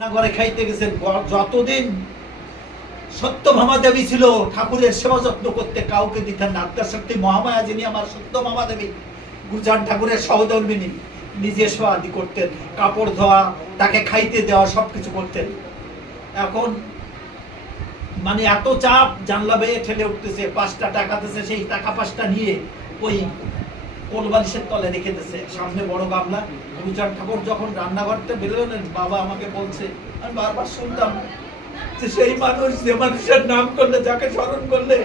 ঘরে খাইতে গেছেন। যতদিন সত্যভামা দেবী ছিল ঠাকুরের সেবা যত্ন করতে কাউকে দিতেন না। আদ্যাশক্তি মহামায়া যিনি আমার সত্যভামা দেবী গুরজান ঠাকুরের সহধর্মিনী, নিজে সেবা আদি করতেন, কাপড় ধোয়া, তাকে খাইতে দেওয়া, সবকিছু করতেন। এখন মানে এত চাপ, জানলা বেয়ে ঠেলে উঠতেছে, 5টা টাকা দিতেছে, সেই টাকা 5টা নিয়ে ওই কোলবালিশের তলে রেখে দিতেছে, সামনে বড় গামলা। গুরজান ঠাকুর যখন রান্নাঘরটা বেরোলেন, বাবা আমাকে বলছে, আমি বারবার শুনতাম যে সেই মানুষ, যে মানুষের নাম করলে, যাকে স্মরণ করলে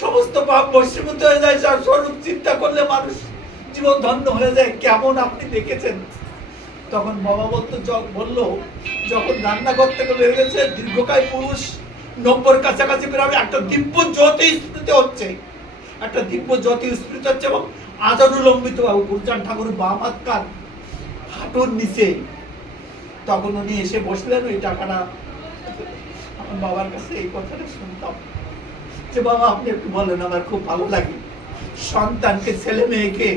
সমস্ত পাপ বশীভূত হয়ে যায়, যার স্বরূপ চিন্তা করলে মানুষ জীবন ধন্য হয়ে যায়, কেমন আপনি দেখেছেন? তখন বাবা বললো যখন রান্নাঘর থেকে বের গেছে, দীর্ঘকায় পুরুষ 90-র কাছাকাছি বেরোবে, একটা দিব্য জ্যোতি স্ফুরিত হচ্ছে, একটা দিব্য জ্যোতি স্ফুরিত হচ্ছে, এবং আদরুলম্বিত বাবু গুরজান ঠাকুর বাম হাত কান হাঁটুর নিচে। তখন উনি এসে বসলেন, ওই টাকাটা আমার বাবার কাছে এই কথাটা শুনতাম যে বাবা আপনি একটু বলেন, আমার খুব ভালো লাগে। সন্তানকে, ছেলে মেয়েকে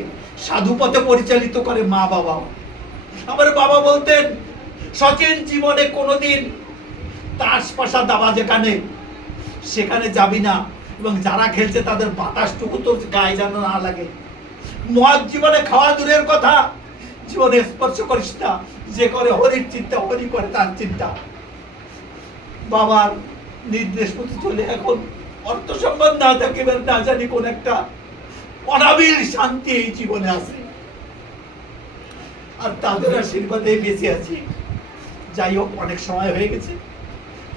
সাধু পথে পরিচালিত করে মা বাবা। আমার বাবা বলতেন সচিন জীবনে কোনোদিন তাস পাশা দাবা যেখানে, সেখানে যাবি না, এবং যারা খেলছে তাদের বাতাসটুকু তো গায়ে যেন না লাগে। মদ জীবনে খাওয়া দূরের কথা, জীবনে স্পর্শ করিস না। যে করে হরির চিন্তা, হরি করে তার চিন্তা। বাবার নির্দেশ মতো চলে এখন অর্থ সম্মান না থাকিবে, না জানি কোন একটা অনাবিল শান্তি এই জীবনে আছে, আর তাদের আশীর্বাদে বেঁচে আছি। যাই হোক, অনেক সময় হয়ে গেছে,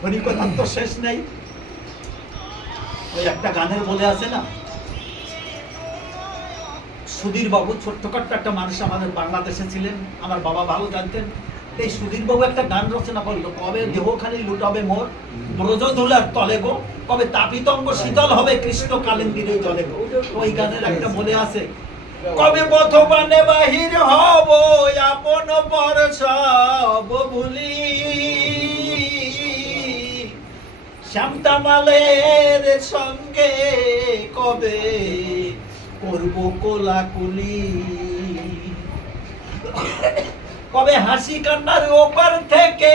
হরি কথার তো শেষ নেই। ওই একটা গানের বলে আছে না, সুধীর বাবু ছোট্টখাট্ট একটা মানুষ আমাদের বাংলাদেশে ছিলেন, আমার বাবা ভালো জানতেন। এই সুধীর বাবু একটা গান রচনা করলো, কবে দেহখানি লুটাবে মোর ব্রজধুলার তলে গো, কবে তাপিতঙ্গ শীতল হবে কৃষ্ণ কালিন্দীর জলে গো। ওই গানের একটা বলে আছে, কবে পথবানে বাহির হব আপন পর সব ভুলি, শ্যামতামালের সঙ্গে কবে করব কোলাকুলি, কবে হাসি কান্নার ওপার থেকে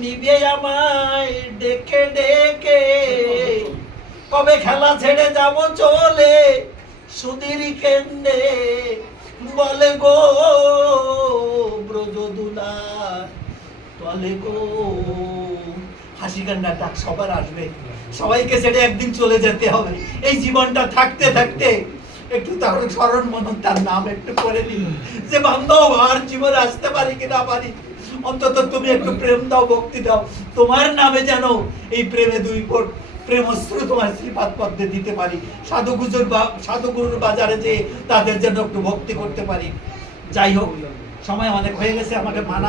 নিবে আমায় ডেকে ডেকে, কবে খেলা ছেড়ে যাব চলে সুধীর কেন্দ্রে বলে গো ব্রজদুলার তলে গো। হাসি কান্নার ডাক সবার আসবে, সবাইকে ছেড়ে একদিন চলে যেতে হবে। এই জীবনটা থাকতে থাকতে একটু তার স্মরণ মনন, তার নাম একটু করে নিন, যে বান্ধব আর জীবনে আসতে পারি কি না পারি, অন্তত তুমি একটু প্রেম দাও, ভক্তি দাও, তোমার নামে যেন এই প্রেমে 2 ফোঁট প্রেমস্ত্র তোমার শ্রীপাদ পদ্মে দিতে পারি, সাধুগুরুর বাজারে যে তাদের জন্য একটু ভক্তি করতে পারি। যাই হোক, সময় অনেক হয়ে গেছে, আমাকে মানা